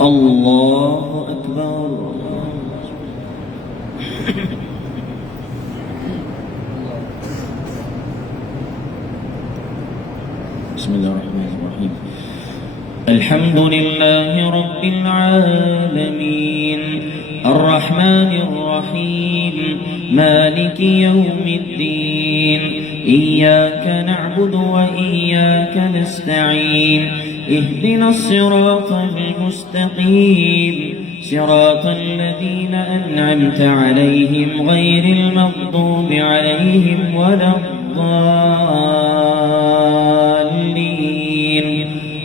الله أكبر. بسم الله الرحمن الرحيم. الحمد لله رب العالمين الرحمن الرحيم مالك يوم الدين إياك نعبد وإياك نستعين اهدنا الصراط المستقيم صراط الذين أنعمت عليهم غير المغضوب عليهم ولا الضالين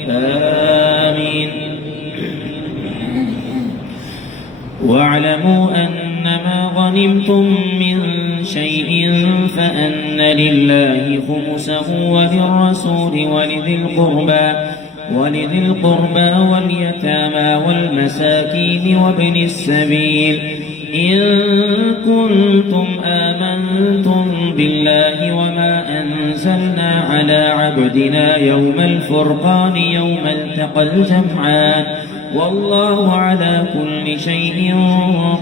آمين. واعلموا أنما غنمتم من شيء فأن لله خمسه وللرسول ولذي القربى واليتامى والمساكين وابن السبيل إن كنتم آمنتم بالله وما أنزلنا على عبدنا يوم الفرقان يوم التقى الجمعان والله على كل شيء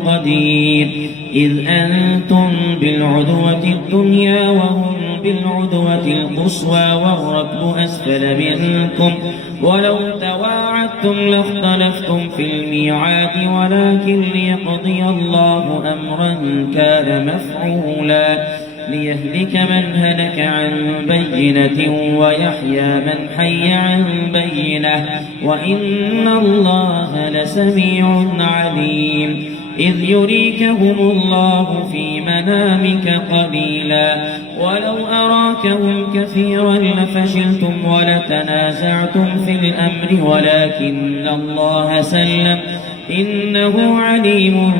قدير. إذ أنتم بالعدوة الدنيا وهم بالعدوة القصوى والركب أسفل منكم ولو تواعدتم لاختلفتم في الميعاد ولكن ليقضي الله أمرا كان مفعولا ليهلك من هلك عن بينة ويحيى من حي عن بينة وإن الله لسميع عليم. إذ يريكهم الله في منامك قليلا ولو أراكهم كثيرا لفشلتم ولتنازعتم في الأمر ولكن الله سلم إنه عليم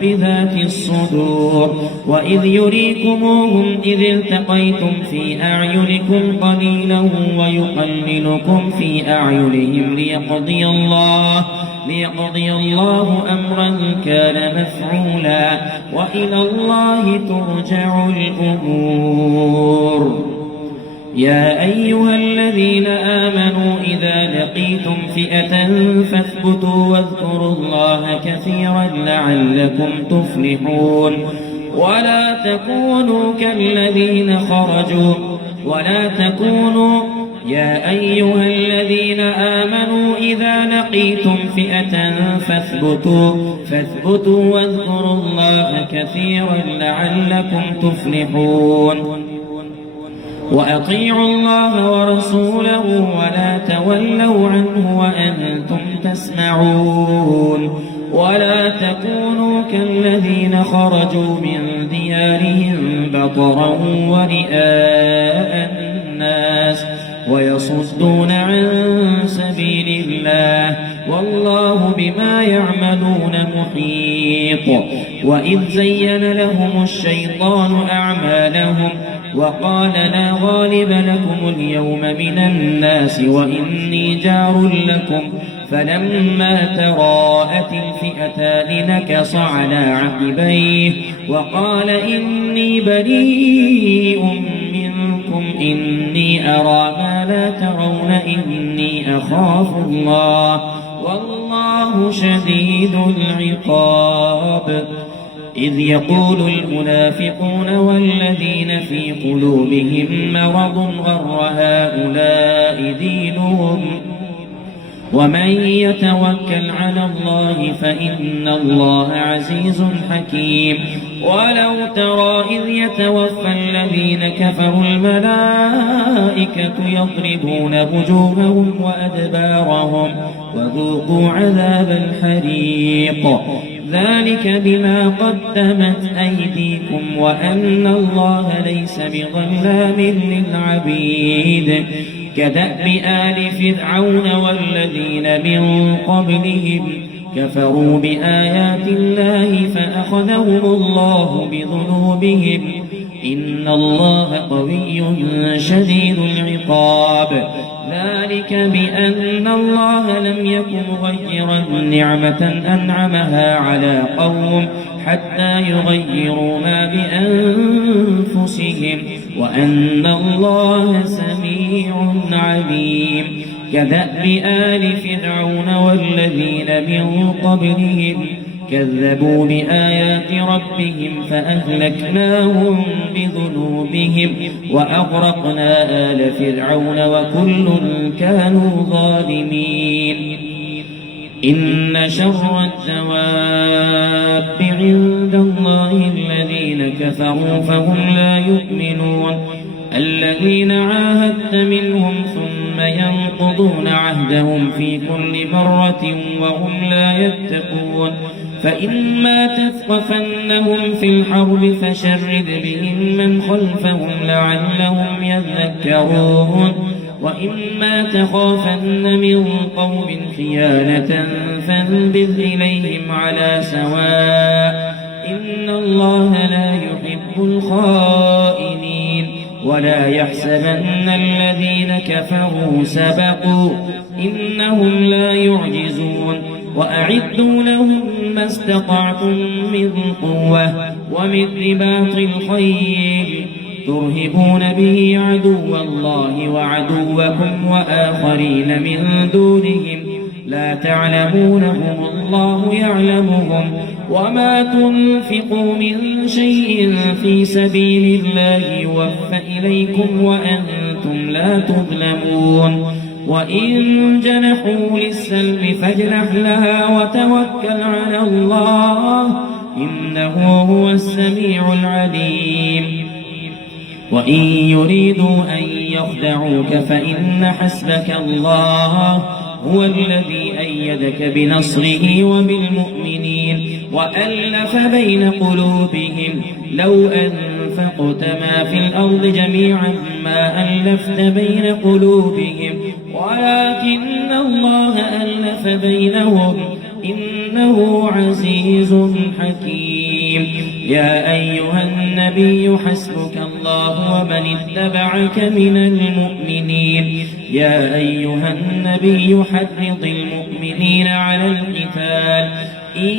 بذات الصدور. وإذ يريكموهم إذ التقيتم في أعينكم قليلا ويقللكم في أعينهم ليقضي الله أمرا كان مفعولا وإلى الله ترجع الأمور. يا أيها الذين آمنوا إذا لقيتم فئة فاثبتوا واذكروا الله كثيرا لعلكم تفلحون. يا أيها الذين آمنوا إذا لقيتم فئة فاثبتوا واذكروا الله كثيرا لعلكم تفلحون. وأطيعوا الله ورسوله ولا تولوا عنه وأنتم تسمعون. ولا تكونوا كالذين خرجوا من ديارهم بطرا ورئاء الناس ويصدون عن سبيل الله والله بما يعملون محيط. وإذ زين لهم الشيطان أعمالهم وقال لا غالب لكم اليوم من الناس وإني جار لكم فلما تراءت الفئتان نكص على عقبيه وقال إني بريء منكم إني أرى ما لا ترون إني أخاف الله والله شديد العقاب. إذ يقول المنافقون والذين في قلوبهم مرض غر هؤلاء دينهم ومن يتوكل على الله فإن الله عزيز حكيم. ولو ترى إذ يتوفى الذين كفروا الملائكة يضربون وجوههم وأدبارهم وذوقوا عذاب الحريق ذلك بما قدمت أيديكم وأن الله ليس بظلام للعبيد. كدأب آل فرعون والذين من قبلهم كفروا بآيات الله فأخذهم الله بذنوبهم إن الله قوي شديد العقاب. ذلك بأن الله لم يكن مغيرا نعمة أنعمها على قوم حتى يغيروا ما بأنفسهم وأن الله سميع عليم. كدأب آل فرعون والذين من قبلهم كذبوا بآيات ربهم فأهلكناهم بذنوبهم وأغرقنا آل فرعون وكل كانوا ظالمين. إن شر الدواب عند الله الذين كفروا فهم لا يؤمنون. الذين عاهدت منهم ثم ينقضون عهدهم في كل مرة وهم لا يتقون. فإما تثقفنهم في الحرب فشرد بهم من خلفهم لعلهم يذكرون. وإما تخافن من قوم خيانة فانبذ إليهم على سواء إن الله لا يحب الخائنين. ولا يحسبن الذين كفروا سبقوا إنهم لا يعجزون. وأعدوا لهم ما استطعتم من قوة ومن رباط الخيل ترهبون به عدو الله وعدوكم وآخرين من دونهم لا تعلمونهم الله يعلمهم. وما تنفقوا من شيء في سبيل الله يوفى إليكم وأنتم لا تظلمون. وإن جنحوا للسلم فاجنح لها وتوكل على الله إنه هو السميع العليم. وإن يريدوا أن يخدعوك فإن حسبك الله هو الذي أيدك بنصره وبالمؤمنين وألف بين قلوبهم. لو أنفقت ما في الأرض جميعا ما ألفت بين قلوبهم ولكن الله ألف بينهم إنه عزيز حكيم. يا أيها النبي حسبك الله ومن اتبعك من المؤمنين. يا أيها النبي حرض المؤمنين على القتال إن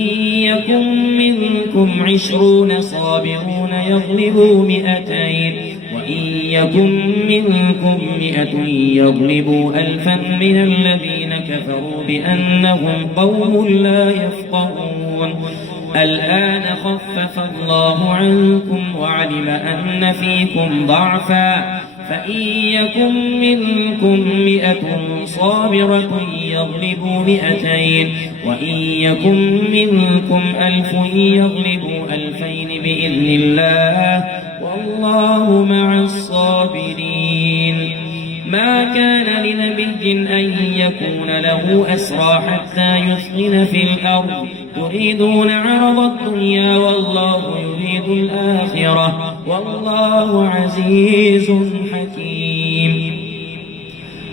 يكن منكم 20 صابرون يغلبوا 200 وإن يكن منكم 100 يغلبوا 1000 من الذين كفروا بأنهم قوم لا يفقهون. الآن خفف الله عنكم وعلم أن فيكم ضعفا فإن يكن منكم 100 صابرة يغلبوا 200 وإن يكن منكم 1000 يغلبوا 2000 بإذن الله والله مع الصابرين. ما كان لنبي أن يكون له أسرى حتى يثخن في الأرض تريدون عرض الدنيا والله يريد الآخرة والله عزيز حكيم.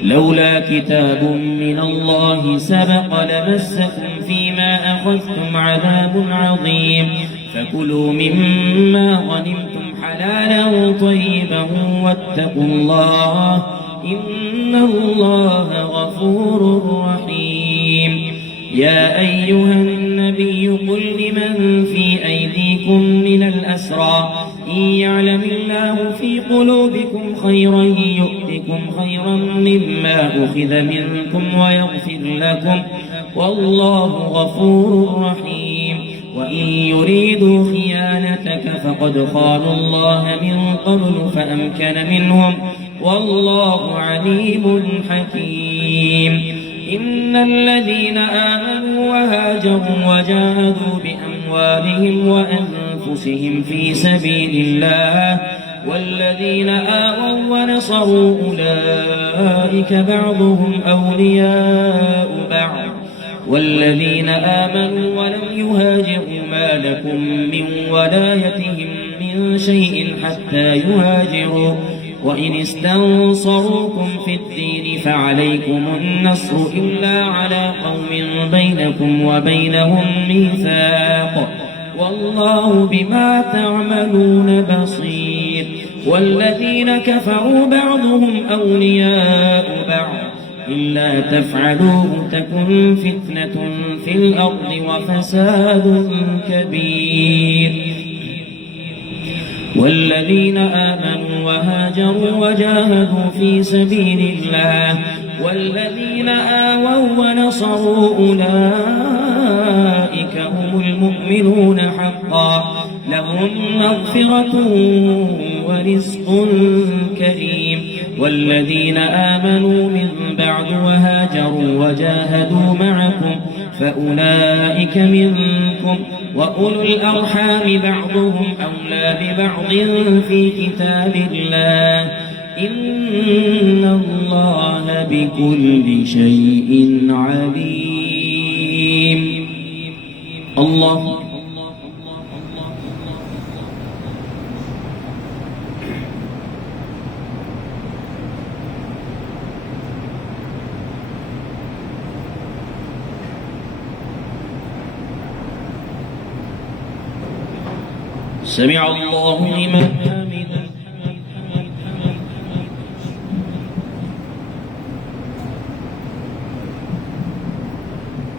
لولا كتاب من الله سبق لمسكم فيما أخذتم عذاب عظيم. فكلوا مما غنمتم حلالا طيبا واتقوا الله إن الله غفور رحيم. يا أيها النبي قل لمن في أيديكم من الأسرى إن يعلم الله في قلوبكم خيرا يؤتكم خيرا مما أخذ منكم ويغفر لكم والله غفور رحيم. وإن يريدوا خيانتك فقد خانوا الله من قبل فأمكن منهم والله عليم حكيم. إن الذين آمنوا وهاجروا وجاهدوا بأموالهم وأنفسهم في سبيل الله والذين آووا ونصروا أولئك بعضهم أولياء بعض والذين آمنوا ولم يهاجروا ما لكم من ولايتهم من شيء حتى يهاجروا وإن استنصروكم في الدين فعليكم النصر إلا على قوم بينكم وبينهم ميثاق والله بما تعملون بصير. والذين كفروا بعضهم أولياء بعض إلا تفعلوه تكن فتنة في الأرض وفساد كبير. والذين آمنوا وهاجروا وجاهدوا في سبيل الله والذين آووا ونصروا أولئك هم المؤمنون حقا لهم مغفرة ورزق كريم. والذين آمنوا من بعد وهاجروا وجاهدوا معكم فأولئك منكم وأولو الأرحام بعضهم أولى ببعض في كتاب الله إن الله بكل شيء عليم. الله سمع الله لمن حمده.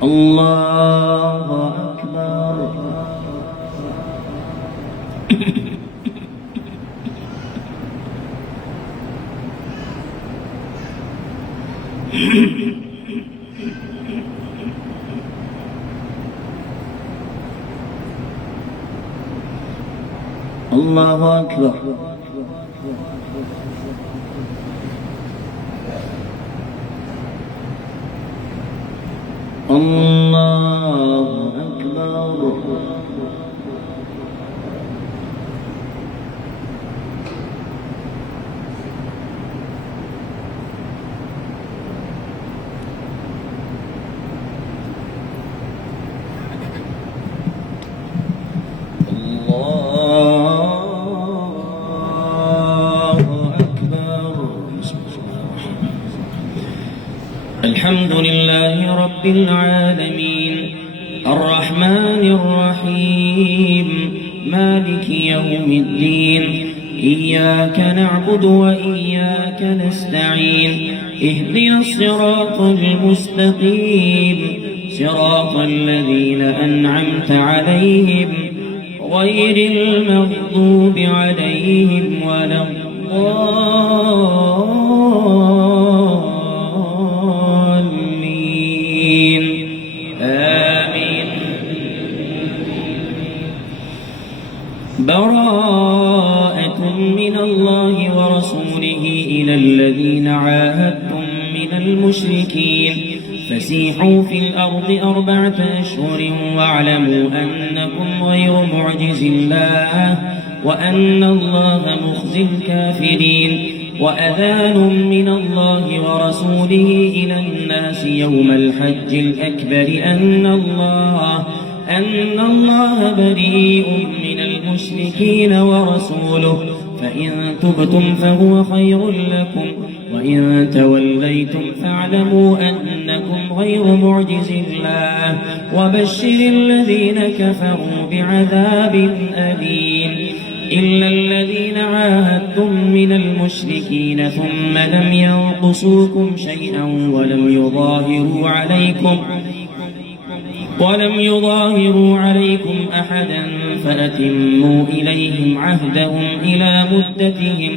الله أكبر. الله أكبر. الله أكبر. الحمد لله رب العالمين الرحمن الرحيم مالك يوم الدين إياك نعبد وإياك نستعين اهدنا الصراط المستقيم صراط الذين أنعمت عليهم غير المغضوب عليهم ولا الضالين آمين. براءة من الله ورسوله إلى الذين عاهدتم من المشركين فسيحوا في الأرض 4 أشهر واعلموا أنكم غير معجز الله وأن الله مخزي الكافرين. وأذان من الله ورسوله إلى الناس يوم الحج الأكبر أن الله بريء من المشركين ورسوله فإن تبتم فهو خير لكم وإن توليتم فاعلموا أنكم غير معجز الله وبشر الذين كفروا بعذاب أليم. إلا الذين عاهدتم من المشركين ثم لم ينقصوكم شيئا ولم يظاهروا عليكم أحدا فأتموا إليهم عهدهم إلى مدتهم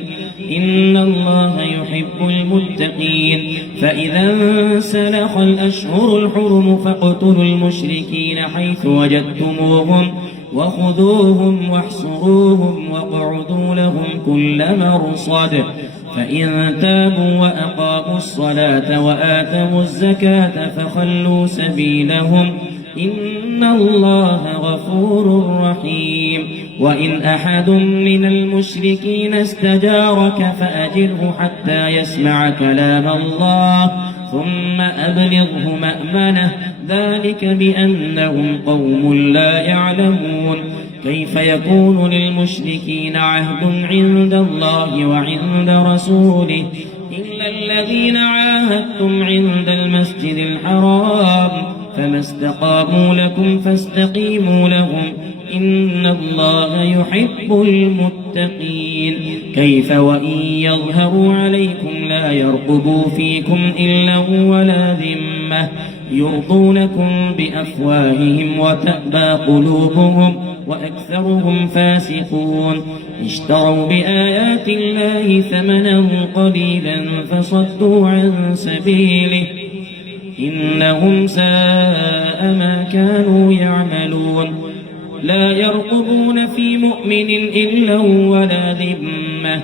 إن الله يحب المتقين. فإذا انسلخ الأشهر الحرم فاقتلوا المشركين حيث وجدتموهم وخذوهم واحصروهم واقعدوا لهم كل مرصد فإن تابوا وأقاموا الصلاة وآتوا الزكاة فخلوا سبيلهم إن الله غفور رحيم. وإن أحد من المشركين استجارك فأجره حتى يسمع كلام الله ثم أبلغه مأمنه ذلك بأنهم قوم لا يعلمون. كيف يكون للمشركين عهد عند الله وعند رسوله إلا الذين عاهدتم عند المسجد الحرام فما استقاموا لكم فاستقيموا لهم إن الله يحب المتقين. المتقين كيف وإن يظهروا عليكم لا يرقبوا فيكم إلا ولا ذمة يرضونكم بأفواههم وتأبى قلوبهم وأكثرهم فاسقون اشتروا بآيات الله ثمنا قليلا فصدوا عن سبيله إنهم ساء ما كانوا يعملون لا يرقبون في مؤمن إلا ولا ذمة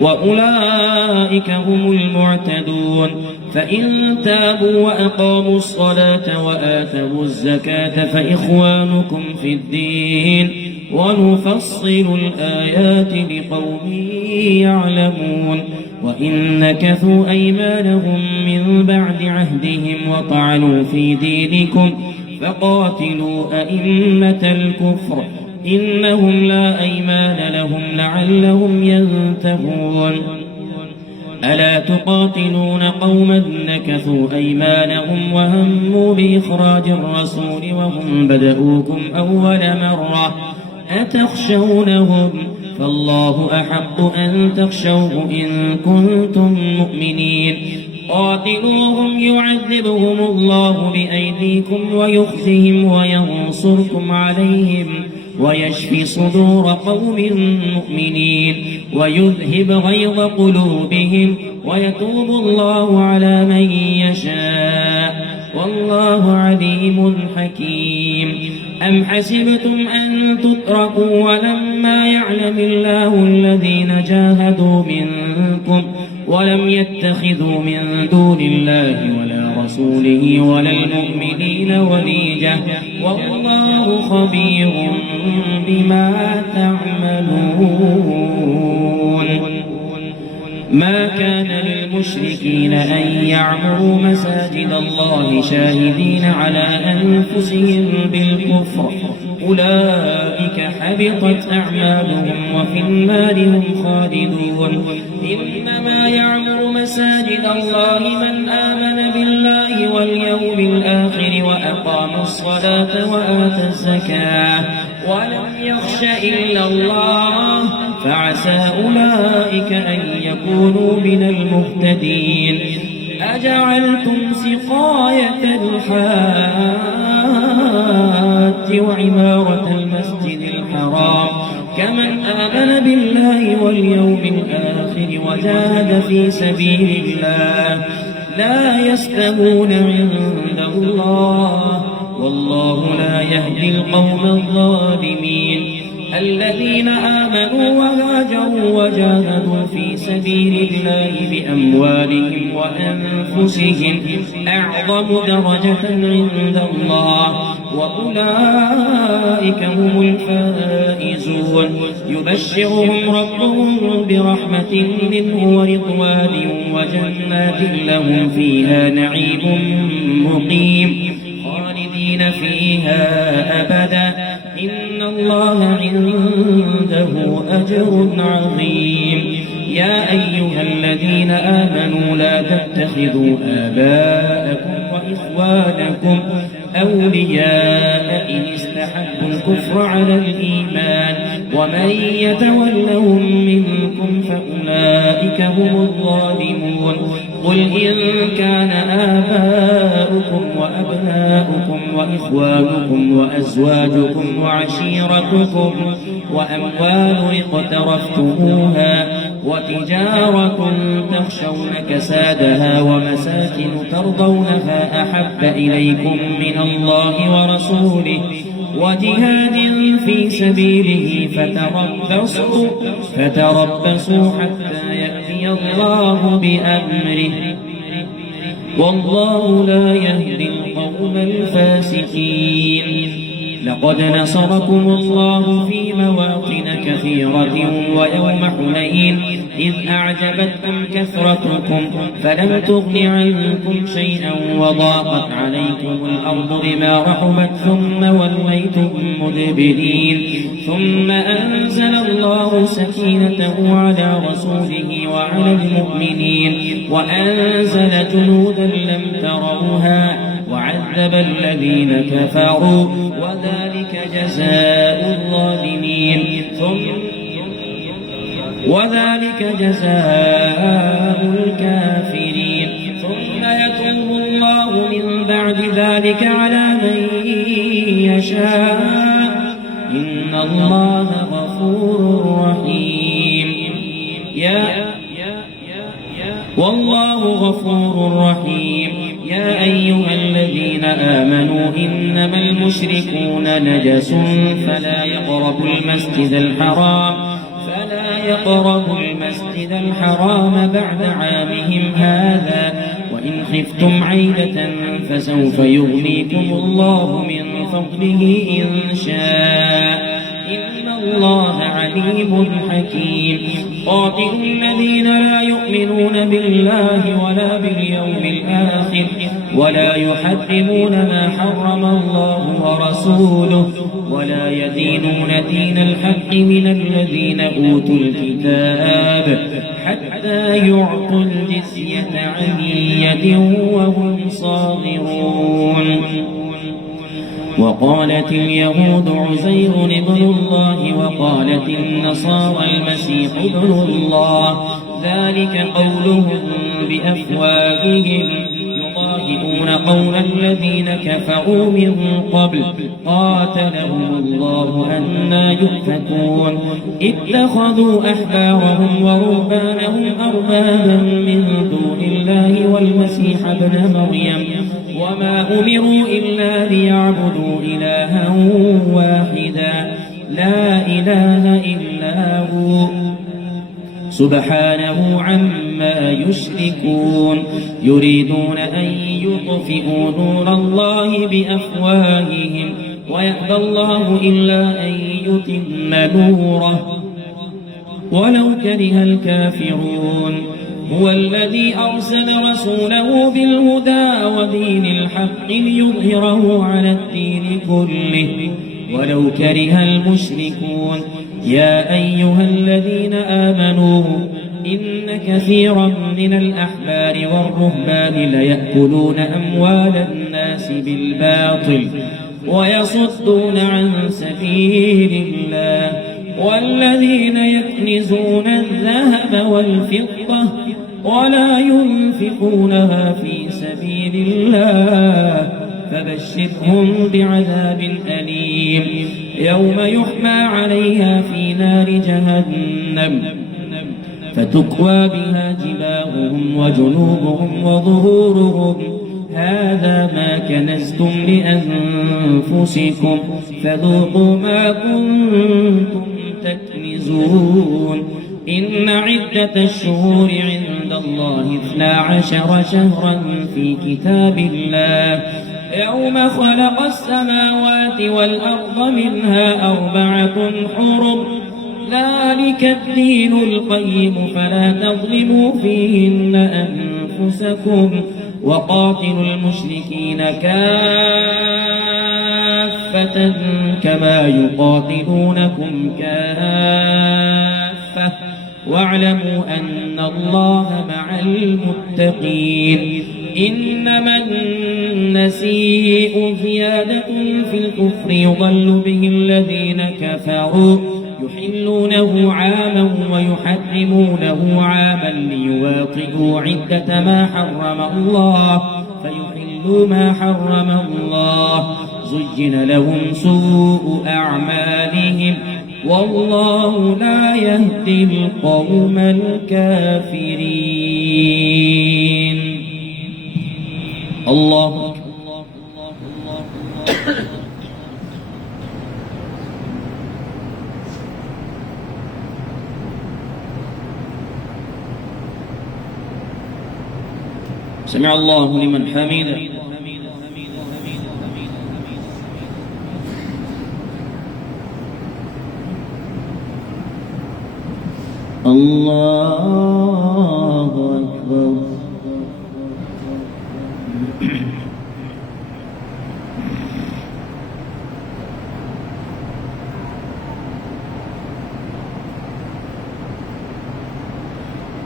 وأولئك هم المعتدون فإن تابوا وأقاموا الصلاة وآتوا الزكاة فإخوانكم في الدين ونفصل الآيات لقوم يعلمون وإن نكثوا أيمانهم من بعد عهدهم وطعنوا في دينكم فقاتلوا أئمة الكفر إنهم لا أيمان لهم لعلهم ينتهون ألا تقاتلون قوما نكثوا أيمانهم وهموا بإخراج الرسول وهم بدؤوكم أول مرة أتخشونهم فالله أحق أن تخشوه إن كنتم مؤمنين قاتلوهم يعذبهم الله بأيديكم ويخزهم وينصركم عليهم ويشفي صدور قوم مؤمنين ويذهب غيظ قلوبهم ويتوب الله على من يشاء والله عليم حكيم أم حسبتم أن تتركوا ولما يعلم الله الذين جاهدوا منكم ولم يتخذوا من دون الله ولا رسوله ولا المؤمنين وليجة والله خبير بما تعملون ما كان للمشركين أن يعمروا مساجد الله شاهدين على أنفسهم بالكفر أولئك حبطت أعمالهم وفي النار هم خالدون إنما يعمر مساجد الله من آمن بالله واليوم الآخر وأقام الصلاة وآتى الزكاة ولم يخش إلا الله فعسى أولئك أن يكونوا من المهتدين أجعلتم سقاية الحاج وعمارة المسجد الحرام كمن آمن بالله واليوم الآخر وجاهد في سبيل الله لا يستوون عند الله والله لا يهدي القوم الظالمين الذين آمنوا وهاجروا وجاهدوا في سبيل الله بأموالهم وأنفسهم أعظم درجة عند الله وأولئك هم الفائزون يبشرهم ربهم برحمة منه ورضوان وجنات لهم فيها نعيم مقيم خالدين فيها أبدا إن الله عنده أجر عظيم يا أيها الذين آمنوا لا تتخذوا آباءكم وإخوانكم أولياء إن استحبوا الكفر على الإيمان ومن يتولهم منكم فأولئك هم الظالمون قل إن كان آباؤكم وأبناؤكم وإخوانكم وأزواجكم وعشيرتكم وأموال اقترفتموها وتجارة تخشون كسادها ومساكن ترضونها أحب إليكم من الله ورسوله وجهاد في سبيله فتربصوا حتى يأتي الله بأمره والله لا يهدي القوم الفاسقين لقد نصركم الله في مواطن كثيرة ويوم حنين إذ أعجبتكم كثرتكم فلم تغن عنكم شيئا وضاقت عليكم الأرض بما رحبت ثم وليتم مدبرين ثم أنزل الله سكينته على رسوله وعلى المؤمنين وأنزل جنودا لم تروها وعذب الذين كفروا وذلك جزاء الظالمين وذلك جزاء الكافرين ثم يتوب الله من بعد ذلك على من يشاء إن الله غفور رحيم والله غفور رحيم يا أيها الذين آمنوا إنما المشركون نجس فلا يقربوا المسجد الحرام بعد عامهم هذا وإن خفتم عيلة فسوف يغنيكم الله من فضله إن شاء إن الله عليم حكيم قاتلوا الذين لا يؤمنون بالله ولا باليوم الآخر ولا يحرمون ما حرم الله ورسوله ولا يدينون دين الحق من الذين أوتوا الكتاب حتى يعطوا الجزية عن يد وهم صاغرون وقالت اليهود عزير ابن الله وقالت النصارى المسيح ابن الله ذلك قولهم بأفواههم يضاهئون قول الذين كفروا من قبل قاتلهم الله أنى يؤفكون اتخذوا أحبارهم ورهبانهم أربابا من دون الله والمسيح ابن مريم وما أمروا إلا ليعبدوا إلها واحدا لا إله إلا هو سبحانه عما يشركون يريدون أن يطفئوا نور الله بأفواههم ويأبى الله إلا أن يتم نوره ولو كره الكافرون هو الذي أرسل رسوله بالهدى ودين الحق ليظهره على الدين كله ولو كره المشركون يا أيها الذين آمنوا إن كثيرا من الأحبار والرهبان ليأكلون أموال الناس بالباطل ويصدون عن سبيل الله والذين يكنزون الذهب والفضة ولا ينفقونها في سبيل الله فبشرهم بعذاب أليم يوم يحمى عليها في نار جهنم فتكوى بها جباههم وجنوبهم وظهورهم هذا ما كنزتم لأنفسكم فذوقوا ما كنتم تكنزون إن عدة الشهور عند الله 12 شهرا في كتاب الله يوم خلق السماوات والأرض منها 4 حرم ذلك الدين القيم فلا تظلموا فيهن أنفسكم وقاتلوا المشركين كافة كما يقاتلونكم كافة واعلموا أن الله مع المتقين إنما النسيء زيادة في الكفر يضل به الذين كفروا يحلونه عاما ويحرمونه عاما ليواطئوا عدة ما حرم الله فيحلوا ما حرم الله زين لهم سوء أعمالهم والله لا يهدي القوم الكافرين الله سمع الله لمن حمده الله أكبر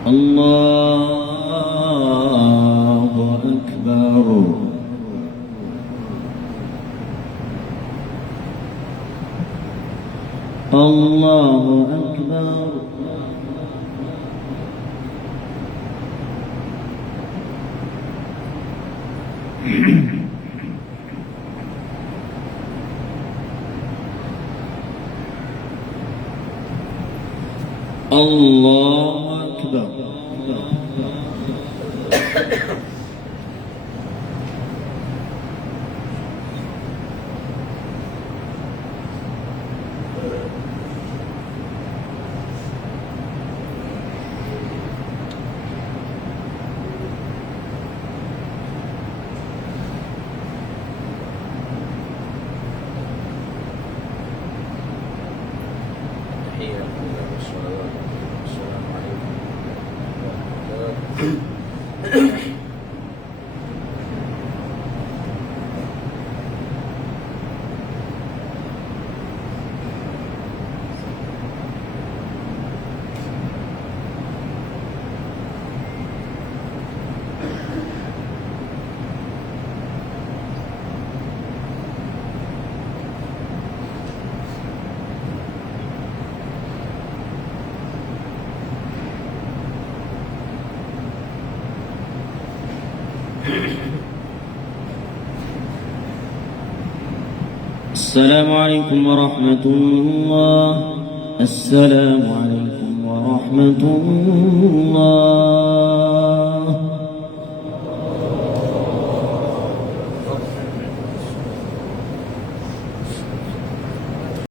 الله أكبر الله أكبر الله أكبر. السلام عليكم ورحمة الله. السلام عليكم ورحمة الله.